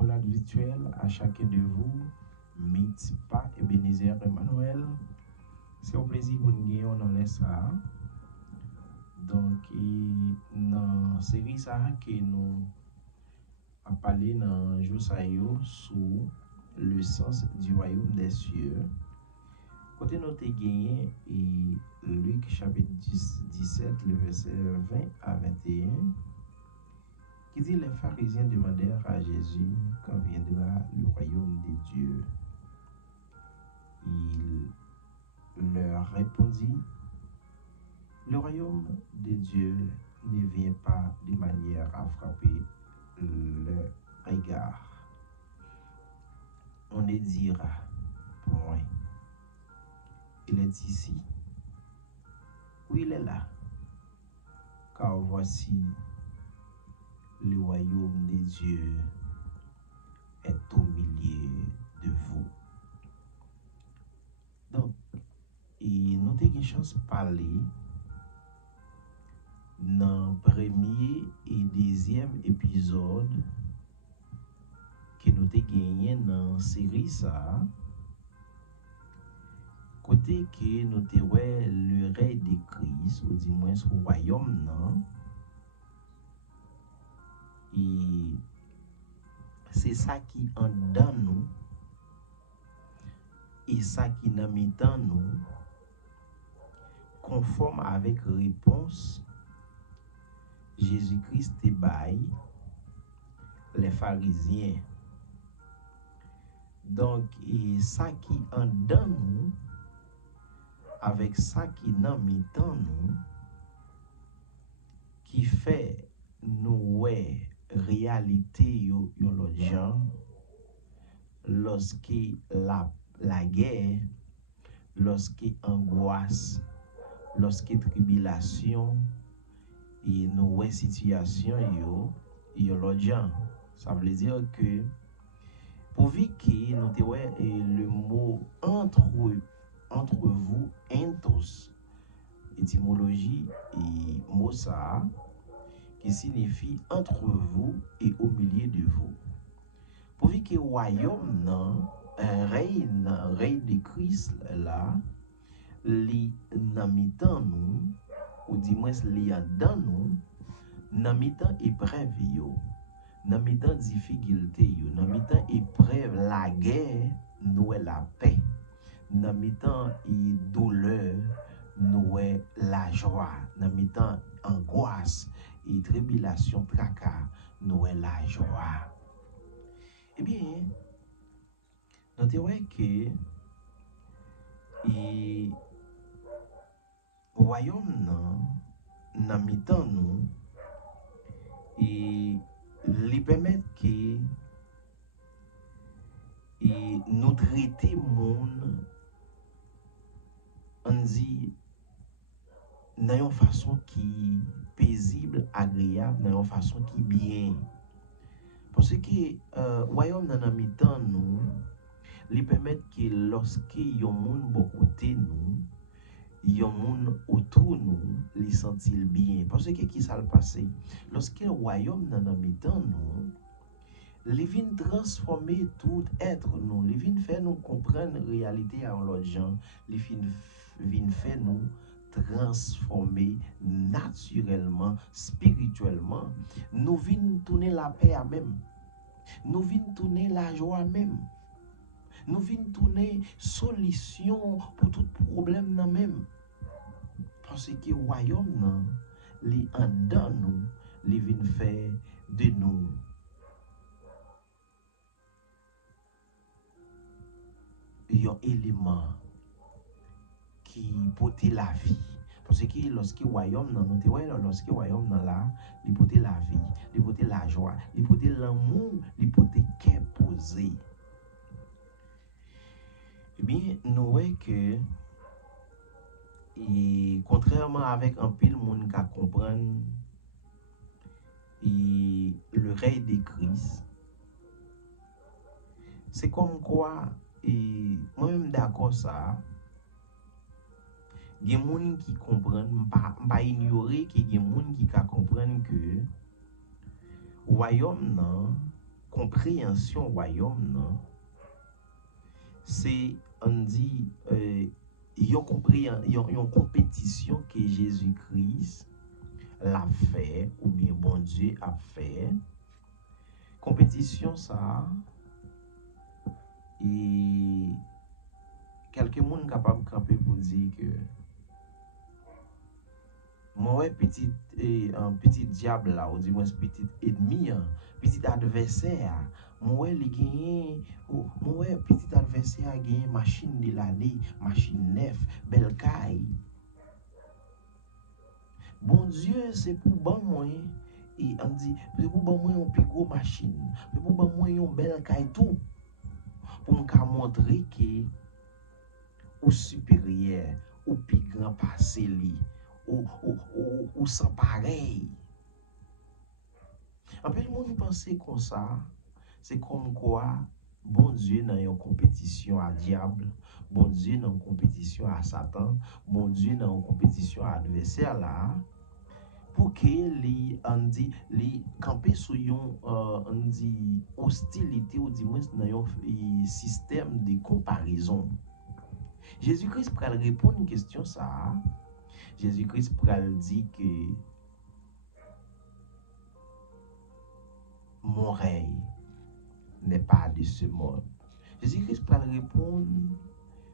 accolade virtuelle à chacun de vous, Mitipa et Bénézer Emmanuel. C'est un plaisir pour nous gagner dans les ça. Donc, dans la série ça que nous a parlé dans jour ça sur le sens du royaume des cieux. Côté nous avons gagné et Luc chapitre 17, le verset 20 à 21, qui dit les pharisiens demandèrent à Jésus quand viendra le royaume des dieux. Il leur répondit, le royaume des dieux ne vient pas de manière à frapper le regard. On ne dira point, il est ici, ou il est là, car voici le royaume des dieux est au milieu de vous. Donc, nous avons une chance de parler dans le premier et deuxième épisode que nous avons gagné dans la série ça. Côté que nous avons le règne de Christ, ou du moins le royaume, non? Et c'est ça qui en dans nous, et ça qui dans dans nous, conforme avec réponse Jésus-Christ te baille les pharisiens. Donc, et ça qui en dans nous, avec ça qui dans dans nous, qui fait nous réalité yo l'autre gens, lorsque la guerre, lorsque angoisse, lorsque tribulation et nos situation yo l'autre gens. Ça veut dire que pourvu que nous te le mot entre vous, entos, étymologie et mot ça qui signifie entre vous et au milieu de vous. Pourvu que royaume non règne de Christ là, li nan mitan nous, ou du moins li dans nous, nan mitan épreuve yo, nan mitan difficulté yo, nan mitan épreuve la guerre, nous la paix, nan mitan douleur, nous la joie, nan mitan angoisse et tribulation, tracas, nous la joie. Eh bien, nous voyons que le royaume nan mitan nous et lui permettre que nous traiter monde on dit dans une façon qui paisible, agréable, dans une façon qui bien. Parce que royaume nan mitan nous lui permettre que lorsque yon monde bon côté nous, yon monde autour nous, li sentir bien. Parce que qui ça le passé? Lorsque le royaume nan mitan nous, li vient transformer tout être nous, li vient faire nous comprendre la réalité en l'autre gens, li vient faire nous transformer naturellement, spirituellement, nous vient tourner la paix à même, nous vient tourner la joie à même, nous vient tourner solution pour tout problème nan même. Parce que le royaume nan, li en dans nous, li vient faire de nous un élément qui porte la vie. Parce que lorsque le royaume nan, lorsque le royaume nan là, il porte la vie, il porte la joie, il porte l'amour, il porte cœur posé. Eh bien, nous voyons que et contrairement avec un pile monde qui comprend le règne de Christ, c'est comme quoi et moi-même d'accord ça. Il y a des gens qui comprennent, pas ignorer qu'il y a des gens qui comprennent que le royaume compréhension royaume, non, c'est, on dit, yon compétition que Jésus-Christ l'a fait, ou bien bon Dieu a fait. Compétition, ça, et quelques monde capable de camper pour dire que moi un petit diable là, ou du moins petit ennemi, petit adversaire, moi les gagné, moi petit adversaire a gagné machine de l'année, machine neuf, belle caille. Bon Dieu, c'est pour bon moi. Et on dit, c'est pour bon moi une plus gros machine, c'est pour bon moi une belle caille tout, pour me montrer que ou supérieur, ou plus grand passé li, ou sans pareil. En peu le monde pense comme ça, c'est comme quoi bon Dieu dans une compétition à diable, bon Dieu dans une compétition à Satan, bon Dieu dans une compétition à adversaire là, pour que les camper sur une hostilité ou du moins dans un système de comparaison. Jésus-Christ pourrait répondre à une question ça. Jésus-Christ pourrait dire que mon règne n'est pas de ce monde. Jésus-Christ pourrait répondre,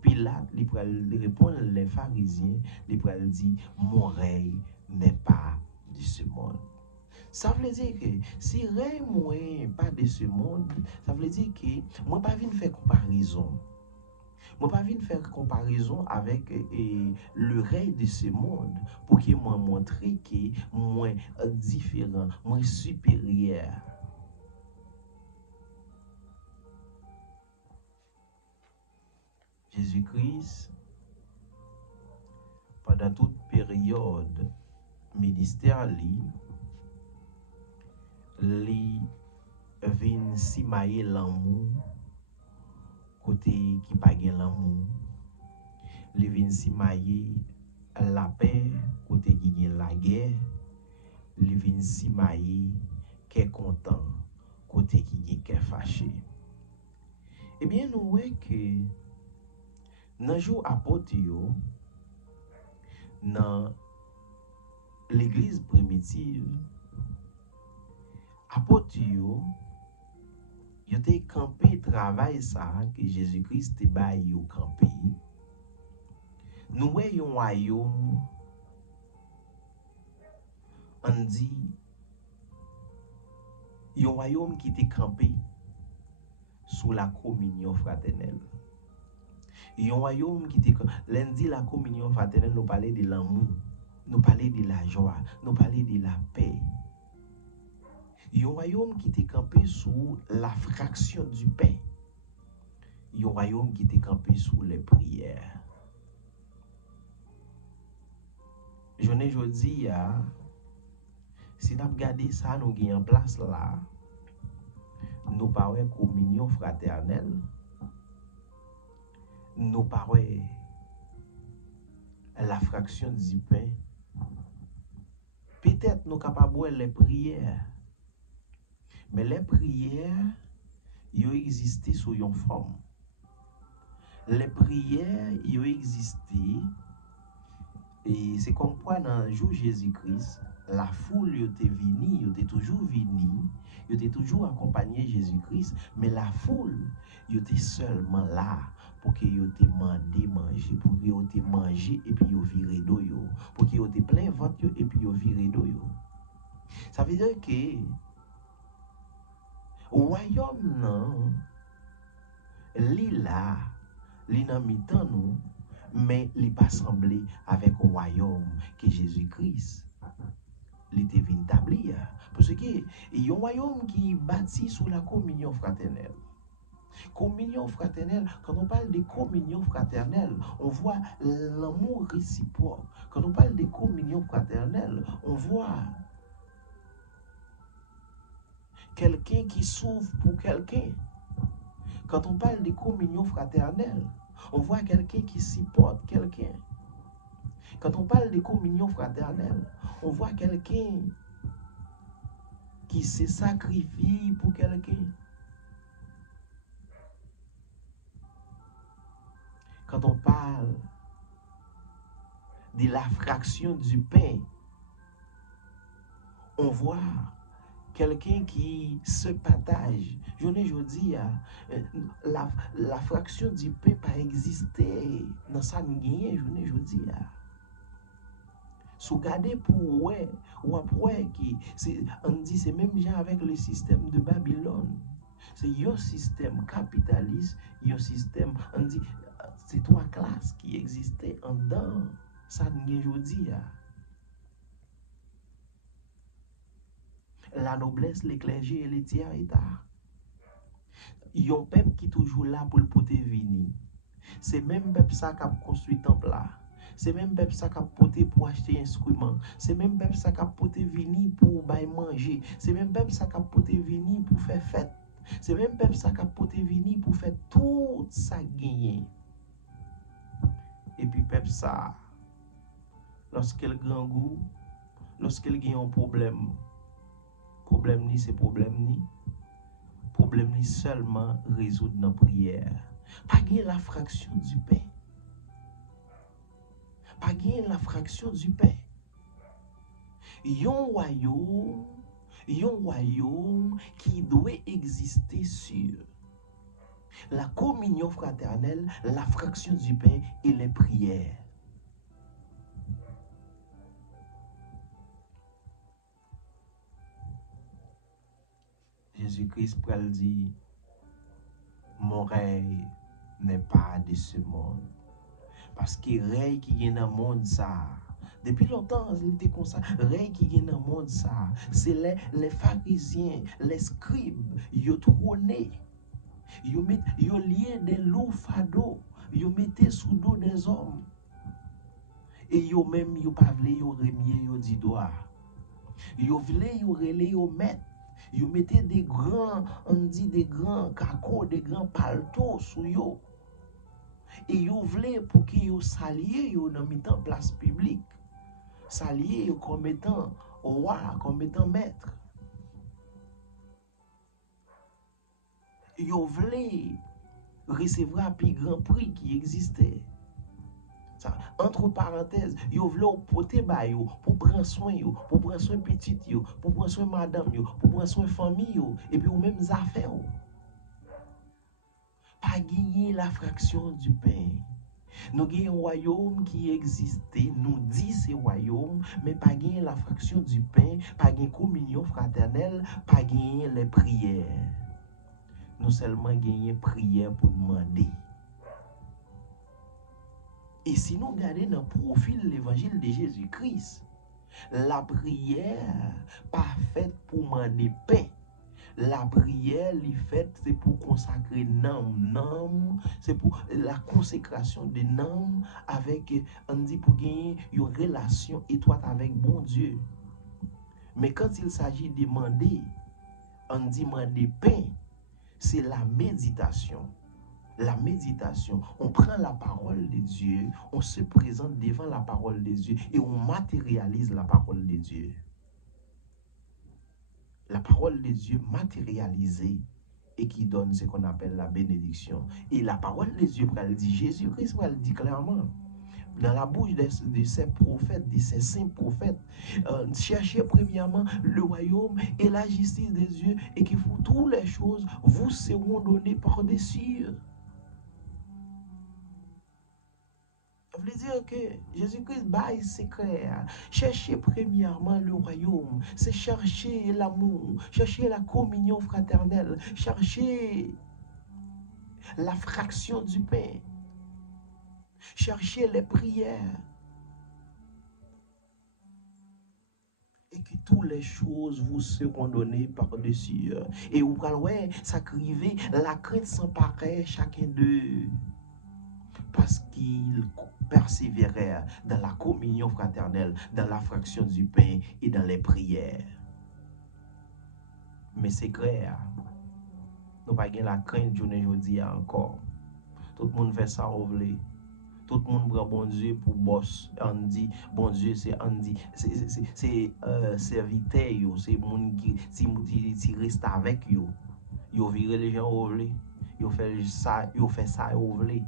Pilate, il pourrait répondre les pharisiens, il pourrait dire mon règne n'est pas de ce monde. Ça veut dire que si règne moi pas de ce monde, ça veut dire que moi pas venir faire comparaison. Moi pas venir faire comparaison avec le règne de ce monde pour que moi montrer que moi différent, moi supérieur. Jésus-Christ, pendant toute période ministère li vin simaye l'amour côté qui pa gen l'amour, li vin simaye la paix côté qui gen la guerre, li vin simaye qu'est content côté qui gen qu'est fâché. Eh bien nous voyons que dans jour apôtre yo, dans l'église primitive, apôtre yo te campé travail ça que Jésus-Christ te bail yo campé. Nous voyons un royaume, on dit, un royaume qui était campé sous la communion fraternelle. Un royaume qui était, lundi la communion fraternelle, nous parlait de l'amour, nous parlait de la joie, nous parlait de la paix. Un royaume qui était campé sous la fraction du pain. Un royaume qui était campé sous les prières. Je ne dis pas, si nous regardons ça, nous avons en place là, nous parlons de communion fraternelle, nous parlons de la fraction du pain. Peut-être nous sommes capables de les prières. Mais les prières, ils existent sous une forme. Les prières, ils existent. Et c'est comme quoi dans le jour Jésus-Christ, la foule était venue, était toujours venue, était toujours accompagné Jésus-Christ, mais la foule était seulement là pour qu'ils aient demandé manger, pour qu'ils aient mangé et puis ils viré d'eau, pour qu'ils aient plein ventre et puis ils viré d'eau. Ça veut dire que au royaume non, li là, li nan mitan nous, mais li pas semblé avec le royaume que Jésus-Christ était venu établir. Parce que il y a un royaume qui est bâti sur la communion fraternelle. Communion fraternelle, quand on parle de communion fraternelle, on voit l'amour réciproque. Quand on parle de communion fraternelle, on voit quelqu'un qui souffre pour quelqu'un. Quand on parle de communion fraternelle, on voit quelqu'un qui supporte quelqu'un. Quand on parle de communion fraternelle, on voit quelqu'un qui se sacrifie pour quelqu'un. Quand on parle de la fraction du pain, on voit quelqu'un qui se partage. Je ne dis, la fraction du pain pas existé dans sa gagné, je dis. Si vous regardez pour ouais, ou après qui on dit c'est même déjà avec le système de Babylone. C'est un système capitaliste, un système, on dit c'est trois classes qui existaient en dedans. Ça je dis. La noblesse, les clergés et les tiers états. Il y a un peuple qui est toujours là pour le porter venir. C'est même peuple ça qui a construit temple là. C'est même peuple ça qui a porté pour acheter instruments. C'est même peuple ça qui a porté venir pour manger. C'est même peuple ça qui a porté venir pour faire fête. C'est même peuple ça qui a porté venir pour faire tout ça gagner. Et puis peuple ça, lorsqu'il grand goût, lorsqu'il gagne un problème ni c'est problème ni seulement résoudre dans prière. Pas gagner la fraction du pain. Pas gagner la fraction du pain. Yon royaume qui doit exister sur la communion fraternelle, la fraction du pain et les prières. Jésus-Christ pral dit, mon règne n'est pas de ce monde. Parce que règne qui est dans le monde ça, depuis longtemps, il était comme ça, règne qui est dans le monde ça, c'est les pharisiens, les scribes, ils ont trôné, ils ont lié des loups fardeaux, ils ont mis sous dos des hommes. Et ils ont même, ils n'ont pas voulu, ils ont remis, ils ont dit doigt. Ils ont voulu, ils ont relé, ils ont mis. Ils mettaient des grands, on dit des grands cacos, des grands paltos sous eux. Et ils voulaient pour qu'ils s'allient dans la place publique. S'allier comme étant roi, comme étant maître. Ils voulaient recevoir un plus grand prix qui existait. Ça, entre parenthèses, ils voulaient porter pour prendre soin, pour prendre soin petit, pour prendre soin madame, pour prendre soin famille, et puis aux mêmes affaires. Pas gagner la fraction du pain. Nous avons un royaume qui existait, nous dit ce royaume, mais pas gagner la fraction du pain, pas gagner communion fraternelle, pas gagner les prières. Nous seulement gagner prière pour demander. Et si nous regardons dans le profil de l'évangile de Jésus-Christ, la prière pas faite pour demander pain. La prière, c'est pour consacrer l'âme, c'est pour la consécration de l'âme avec, on dit, pour gagner une relation étroite avec bon Dieu. Mais quand il s'agit de demander, on dit demander pain, c'est la méditation. La méditation, on prend la parole de Dieu, on se présente devant la parole de Dieu et on matérialise la parole de Dieu. La parole de Dieu matérialisée et qui donne ce qu'on appelle la bénédiction. Et la parole de Dieu, elle dit, Jésus-Christ, elle dit clairement, dans la bouche de ces prophètes, de ces saints prophètes, cherchez premièrement le royaume et la justice de Dieu et qu'il faut toutes les choses vous seront données par-dessus. Ça veut dire que Jésus-Christ baille secret. Chercher premièrement le royaume, c'est chercher l'amour, chercher la communion fraternelle, chercher la fraction du pain, chercher les prières. Et que toutes les choses vous seront données par-dessus. Et vous parlez, ça criait, la crainte s'emparait chacun d'eux. Parce qu'ils persévérèrent dans la communion fraternelle, dans la fraction du pain et dans les prières. Mais c'est clair, nous n'avons pas la crainte, je ne dis encore. Tout le monde fait ça au blé. tout le monde prend bon Dieu pour boss. On dit, bon Dieu, c'est Andy. C'est serviteur, c'est monde qui reste avec yo. Yo vire les gens au vle. Yo fait ça, au vle.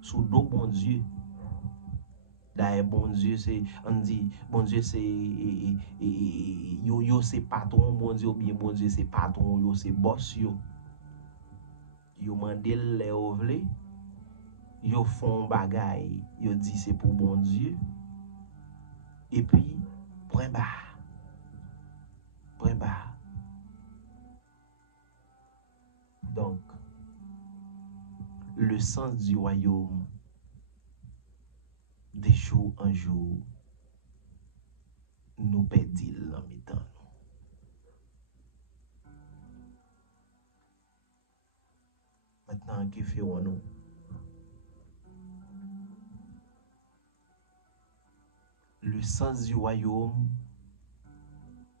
Sous dos bon Dieu. D'ailleurs, bon Dieu, c'est, on dit, bon Dieu, c'est, yo c'est patron, bon Dieu, ou bien bon Dieu, c'est patron, yo c'est boss, yo. Yo mandel les au vle. Yo font bagay, yo dit c'est pour bon Dieu. Et puis, point barre. Point barre. Donc, le sens du royaume, de jour en jour, nous perdons en mi-temps. Maintenant, que faisons-nous? Le sens du royaume,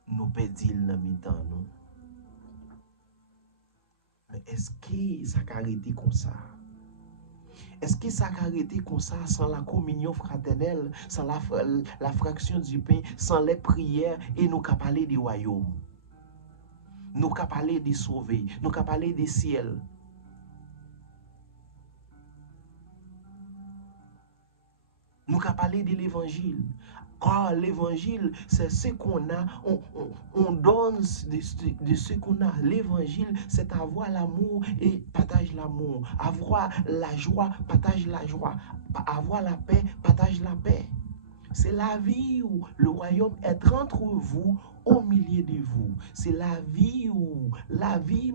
nous perdons en mi-temps. Mais est-ce que ça a arrêté comme ça? Est-ce que ça a arrêté comme ça sans la communion fraternelle, sans la fraction du pain, sans les prières et nous qu'à parler du royaume? Nous qu'à parler des sauvés, nous qu'à parler des ciels. Nous qu'à parler de l'évangile. Car l'évangile, c'est ce qu'on a, on donne de ce qu'on a. L'évangile, c'est avoir l'amour et partage l'amour. Avoir la joie, partage la joie. Avoir la paix, partage la paix. C'est la vie où le royaume est entre vous, au milieu de vous. C'est la vie où, la vie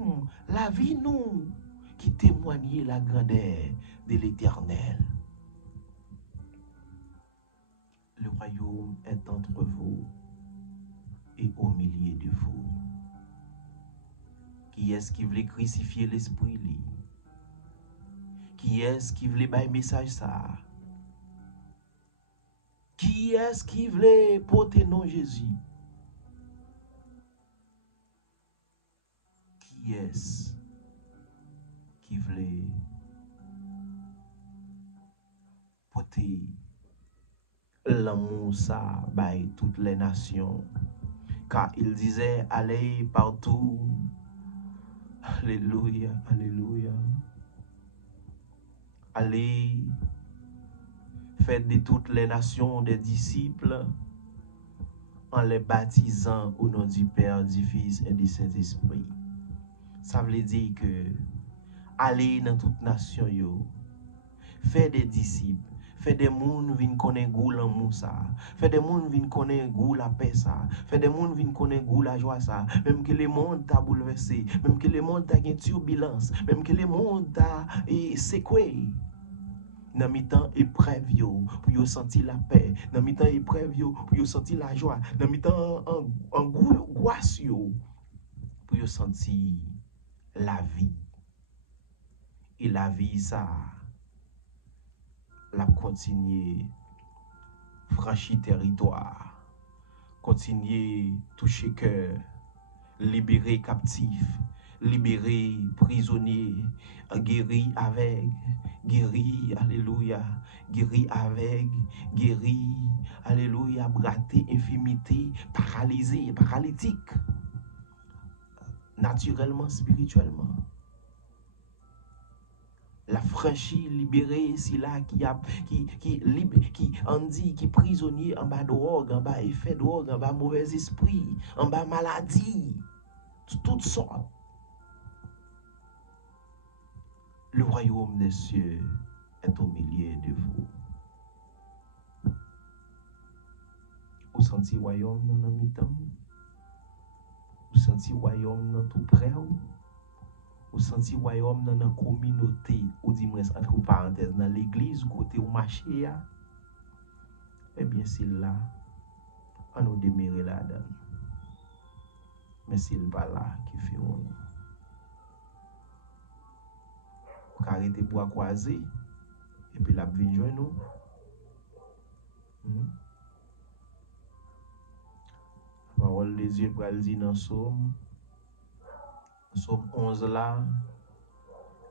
nous, qui témoigne la grandeur de l'Éternel. Le royaume est entre vous et au milieu de vous. Qui est-ce qui voulait crucifier l'esprit? Qui est-ce qui voulait bailler message ça? Qui est-ce qui voulait porter non Jésus? Qui est-ce qui voulait porter l'amour ça by toutes les nations? Car il disait, allez partout. Alléluia, alléluia. Allez, faites de toutes les nations des disciples en les baptisant au nom du Père, du Fils et du Saint-Esprit. Ça veut dire que allez dans toute nation, faites des disciples. Fait des gens viennent connaître goût l'amour ça. Fait des gens viennent connaître goût la paix ça. Fait des gens viennent connaître goût la joie ça. Même que le monde t'a bouleversé, même que le monde t'a une turbulence, même que le monde t'a secoué. Dans mi-temps épreuve pour yo sentir la paix. Dans mi-temps épreuve pour yo sentir la joie. Dans mi-temps en grâce pour yo sentir la vie. Et la vie ça la continuer franchir territoire, continuer toucher cœur, libérer captifs, libérer prisonniers, guérir avec, guérir, alléluia, guérir avec, guérir, alléluia, brater infirmité, paralysé, paralytique, naturellement, spirituellement. La franchie, libérée, c'est là qui prisonnier en bas drogue, en bas effet drogue, en bas mauvais esprit, en bas maladie, toutes sortes. Le royaume des cieux est au milieu de vous. Vous sentez royaume dans le mi-temps? Vous sentez royaume dans tout près? Vous sentez royaume dans la communauté, ou dis-moi entre parenthèses, dans l'église, côté où marché, eh bien c'est là, on nous demeurer là-dedans. Mais c'est pas là qui fait on. Vous arrêtez pour croiser, et puis la vie joint nous. La parole des yeux pour le dire dans Somme 11 là,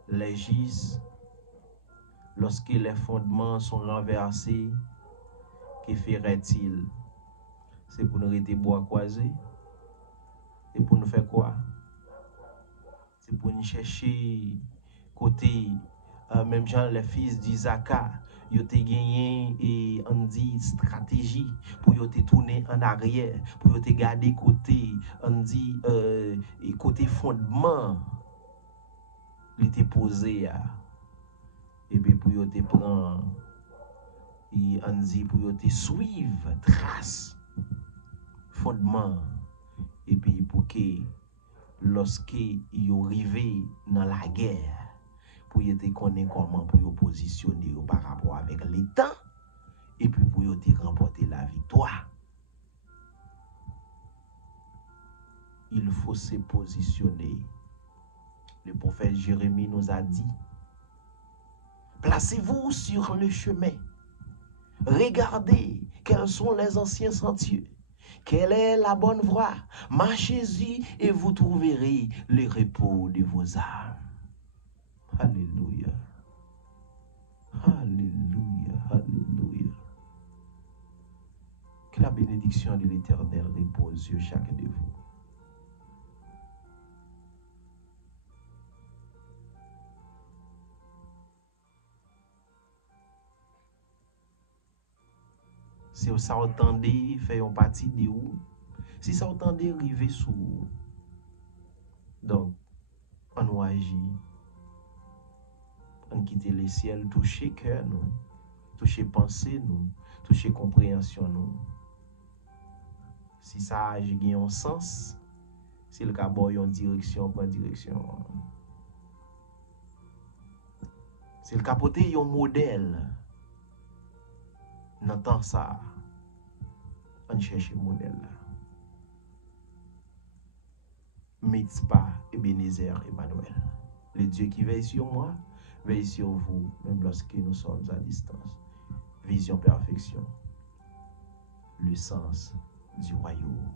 les gis, Lorsque les fondements sont renversés, que ferait-il? C'est pour nous rester bois croisés. Et pour nous faire quoi? C'est pour nous chercher côté, même genre les fils d'Isaac, ils ont gagné et on dit stratégie pour ils tourner en arrière, pour ils garder côté, on dit côté fondement, il était posé et puis pour ils prendre et on dit pour ils suivre trace fondement et puis pour que lorsque ils arrivent dans la guerre pour y te connaître comment pour y positionner par rapport avec l'État et puis pour y te remporter la victoire. Il faut se positionner. Le prophète Jérémie nous a dit, placez-vous sur le chemin. Regardez quels sont les anciens sentiers. Quelle est la bonne voie? Marchez-y et vous trouverez le repos de vos âmes. Alléluia. Alléluia. Alléluia. Que la bénédiction de l'Éternel repose sur chacun de vous. Si vous entendez faire une partie de vous, si vous entendez arriver sous vous, donc on agit, on quitte le ciel, toucher cœur nous, toucher pensée nous, toucher compréhension nous. Si ça agit un sens, si le cas en direction, prend direction. Si le capoter un modèle, n'entend ça, on cherche un modèle. Mitzpah, Ebenezer, Emmanuel. Le Dieu qui veille sur moi, veille sur vous, même lorsque nous sommes à distance. Vision perfection, le sens du royaume.